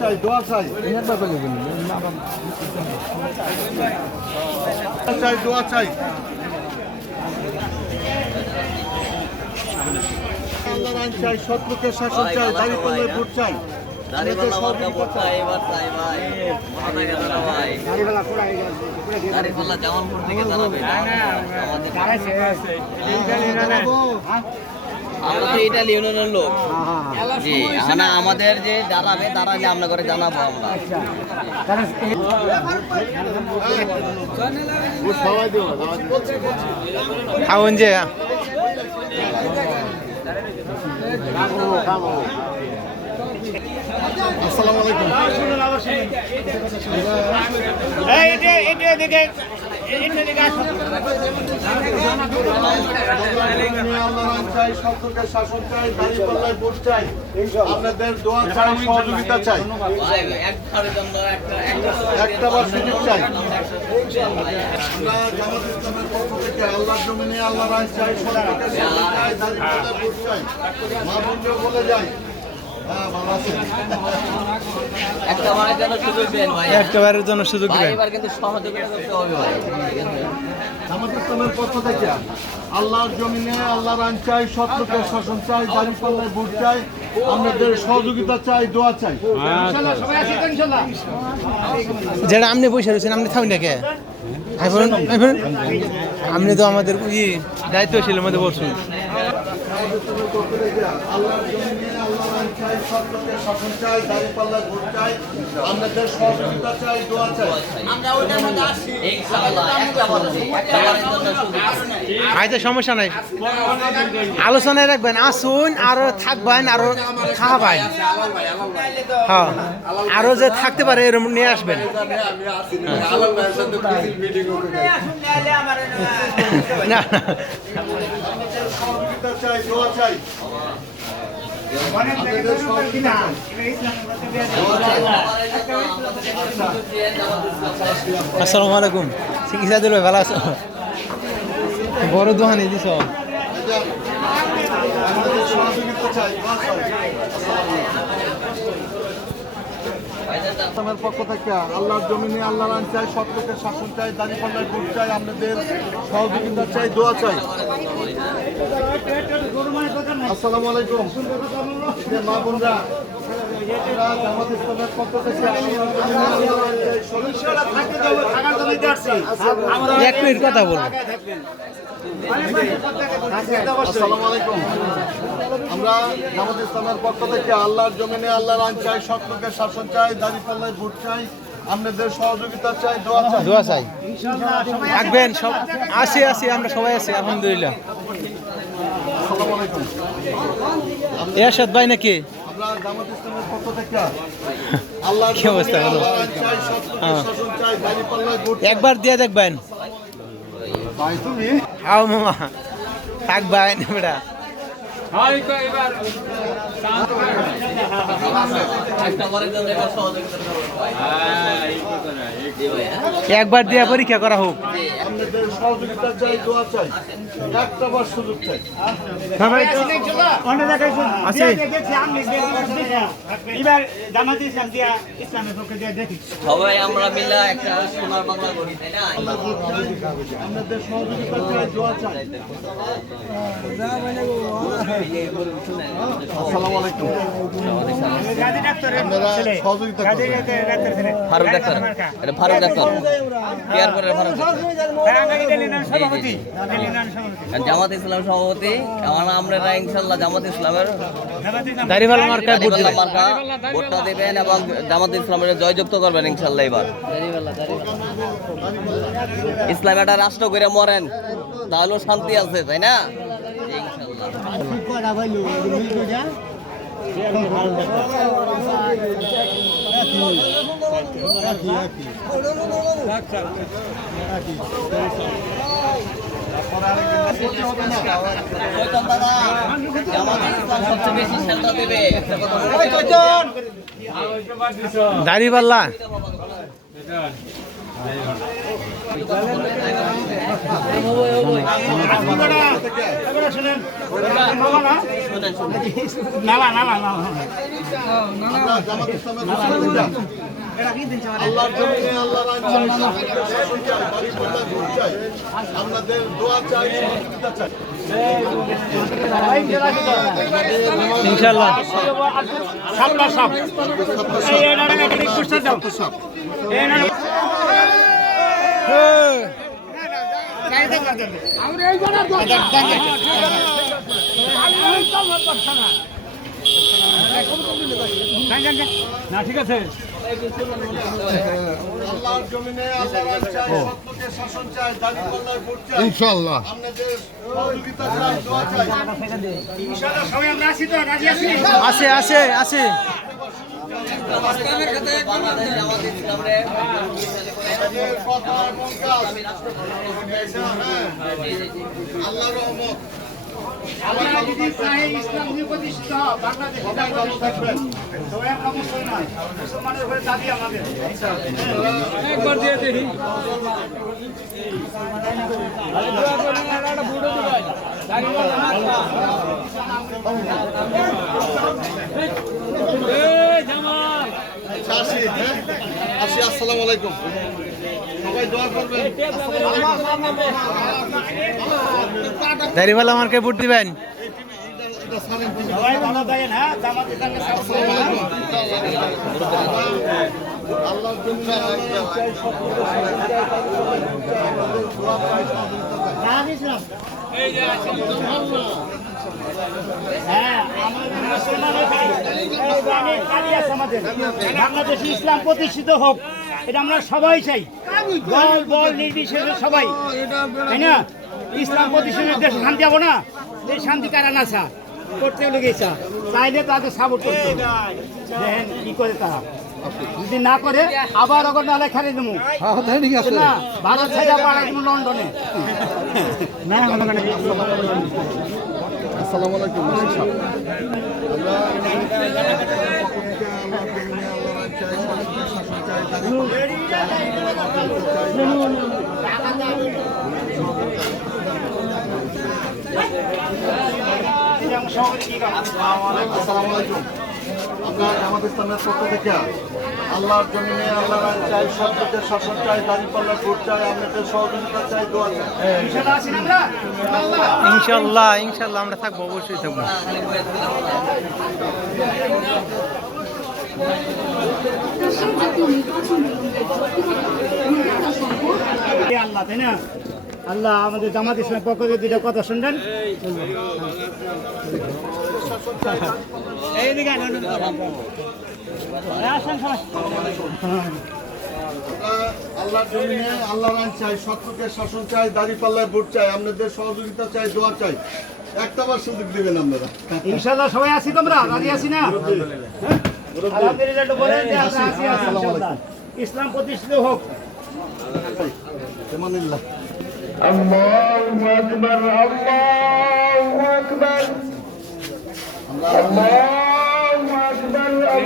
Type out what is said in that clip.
চাই দোয়া চাই চাই দোয়া চাই আল্লাহর আইন চাই, শত্রুকে শাসন চাই, দাড়ি পাল্লায় ভোট চাই। ইটালি ইউনিয়নের লোক জি না আমাদের যে দাঁড়াবে দাঁড়ালে আমরা করে জানাবো আমরা খাওন যে আসসালামু আলাইকুম। চাই, শত্রুকে শাসন চাই, দাড়ি পাল্লায় ভোট চাই, আপনাদের দোয়া চাই, সহযোগিতা চাই, একটা বার সুযোগ চাই। আমরা জামাত ইসলামের পক্ষ থেকে আল্লাহর জমিনে আল্লাহর আইন চাই, শত্রুকে শাসন চাই, দাড়ি পাল্লায় ভোট চাই। মা বোনকে বলে যাই একবারের জন্য সুযোগ দিবেন। জামাত ইসলামের পক্ষ থেকে আল্লাহর জমিনে আল্লাহর আইন চাই, শত্রুকে শাসন চাই, দাড়ি পাল্লায় ভোট চাই, আমাদের সহযোগিতা চাই, দোয়া চাই। যেটা আপনি বসে রয়েছেন আপনি থাকুন নাকি আপনি তো আমাদের দায়িত্বশীল মধ্যে বসুন। আল্লাহর জমিনে আল্লাহর আইন চাই, শত্রুকে শাসন চাই, দাড়ি পাল্লায় ভোট চাই, আমাদের সহযোগিতা চাই, দোয়া চাই। আইতে সমস্যা নাই, আলোচনায় রাখবেন, আসুন আরো থাকবেন, আরো খাওয়াবেন, হ্যাঁ আরো যে থাকতে পারে এরকম নিয়ে আসবেন। না সহযোগিতা চাই, দোয়া চাই। আসসালামু আলাইকুম। চিকিৎসা দিল ভালো আছো? বড় দোকানে দিছ সহযোগিতা চাই, দোয়া চাই। ইসলামের পক্ষ থেকে আল্লাহর জমিনে আল্লাহর আইন চাই, শত্রুকে শাসন চাই, দাড়ি পাল্লায় ভোট চাই, আপনাদের সহযোগিতা চাই, দোয়া চাই। আসসালামু আলাইকুম। মা বোনরা জামাত ইসলামের পক্ষ থেকে এক মিনিট কথা বলবো। আসসালামু আলাইকুম। আমরা জামাত ইসলামের পক্ষ থেকে আল্লাহর জমিনে আল্লাহর আইন চাই, শত্রুকে শাসন চাই, দাড়ি পাল্লায় ভোট চাই, আপনাদের সহযোগিতা চাই, দোয়া চাই। দোয়া চাই থাকবেন সব। আসি আমরা সবাই আছি আলহামদুলিল্লাহ। আসসালামু আলাইকুম। এরশাদ ভাই নাকি? আমরা জামাত ইসলামের পক্ষ থেকে আল্লাহর কি অবস্থা জমিনে হলো? আল্লাহর আইন চাই, শত্রুকে শাসন চাই, দাড়ি পাল্লায় ভোট চাই। একবার দিয়ে দেখবেন। ভাই তুমি আও মামা থাকবেন বেটা। একবার দিয়ে পরীক্ষা করা হোক। আপনাদের সহযোগিতা চাই, দোয়া চাই, একটা বার সুযোগ চাই। সবাই আমরা মিলে একটা সোনার বাংলা করি তাই না? আপনাদের সহযোগিতা চাই, দোয়া চাই। আসসালামু আলাইকুম। আপনারা সহযোগিতা করবেন। ফারুক ডাক্তার, এটা ফারুক ডাক্তার কেয়ার করে ফারুক জামাত ইসলাম সভাপতি। আমরা ইনশাল্লাহ জামাত ইসলামের দাড়িওয়ালা মার্কা ভোট দিবেন। মার্কা ভোটটা দেবেন এবং জামাত ইসলামের জয়যুক্ত করবেন ইনশাল্লাহ। এবার ইসলাম একটা রাষ্ট্র করে মরেন তাহলেও শান্তি আছে তাই না? দাড়িওয়ালা আমরা জামাত ইসলামের পক্ষ থেকে আল্লাহর জমিনে আল্লাহর আইন চাই, সত্যকে শাসন চাই, দাঁড়িপাল্লায় ভোট চাই, আপনাদের দোয়া চাই, সহযোগিতা চাই। ইনশাআল্লাহ না ঠিক আছে আল্লাহর জমিনে আল্লাহর আইন চাই, সত্যকে শাসন চাই, দাঁড়িপাল্লায় ভোট চাই, ইনশাআল্লাহ আপনাদের সহযোগিতা চাই, দোয়া চাই। আছে আছে আছে বাংলাদেশ জামাত ইসলামের আমাদের কথা এবং কাজ, হ্যাঁ, আল্লাহর রহমত। আমরা যদি চাই ইসলাম নিয়ে প্রতিষ্ঠিত হয়, বাংলাদেশে সবাই ভালো থাকবেন। সবাই অবশ্যই না মুসলমানের হয়ে দাবি আমাদের একবার দিয়ে দেখি আসি, হ্যাঁ? আসি, আসসালামু আলাইকুম। সবাই দোয়া করবেন। দাড়িওয়ালা আমাকে ভোট দিবেন। এটা সারেন টিভি। সবাই ভালো থাকেন। হ্যাঁ জামাত ইসলামকে সাপোর্ট করুন। আল্লাহর জন্য আল্লাহর চাই, সত্যকে শাসন চাই, দাঁড়িপাল্লায় ভোট চাই, আপনাদের দোয়া চাই, সহযোগিতা চাই। হ্যাঁ আমাদের মুসলমানের অনেক কাজই আছে আমাদের। বাংলাদেশে ইসলাম প্রতিষ্ঠিত হোক, এটা আমরা সবাই চাই, দল বল নির্বিশেষে সবাই, তাই না? ইসলাম প্রতিষ্ঠিত দেশে শান্তি হবো না, এই শান্তি কারা না চা করতে লেগেছে, চাইলে তাদের সাপোর্ট করতে হবে। দেখেন কি করে তারা, যদি না করে আবার অগর নালে খেলে দেবো না, ভারত ছেড়ে পাড়া কিন্তু লন্ডনে না। আসসালামু আলাইকুম। মাসিক সাহেব। আমরা আল্লাহর জমিনে আল্লাহর আইন চাই, সত্যকে শাসন চাই, দাঁড়িপাল্লায় ভোট চাই, আসসালামু আলাইকুম। আমরা জামাত ইসলামের পক্ষ থেকে আল্লাহর জমিনে আল্লাহর আইন চাই, সত্যকে শাসন চাই, দাঁড়িপাল্লায় ভোট চাই, আপনাদের সহযোগিতা চাই, দোয়া চাই। ইনশাআল্লাহ ইনশাআল্লাহ আমরা থাকবো, অবশ্যই থাকবো। আল্লাহ, তাই না? আল্লাহ আমাদের জামাত ইসলামের পক্ষ থেকে দুইটা কথা শুনবেন। আল্লাহর জমিনে আল্লাহর আইন চাই, সত্যকে শাসন চাই, দাঁড়িপাল্লায় ভোট চাই, আপনাদের সহযোগিতা চাই, দোয়া চাই। একটাবার সুযোগ দিবেন আপনারা। ইনশাআল্লাহ সবাই আছি, তোমরা রাজি আছি না? আলহামদুলিল্লাহ একটু বলেন যে আমরা আছি, ইনশাআল্লাহ। ইসলাম প্রতিষ্ঠিত হোক। তেমানিল্লাহ। আল্লাহু আকবার আল্লাহু আকবার আল্লাহু আকবার আল্লাহু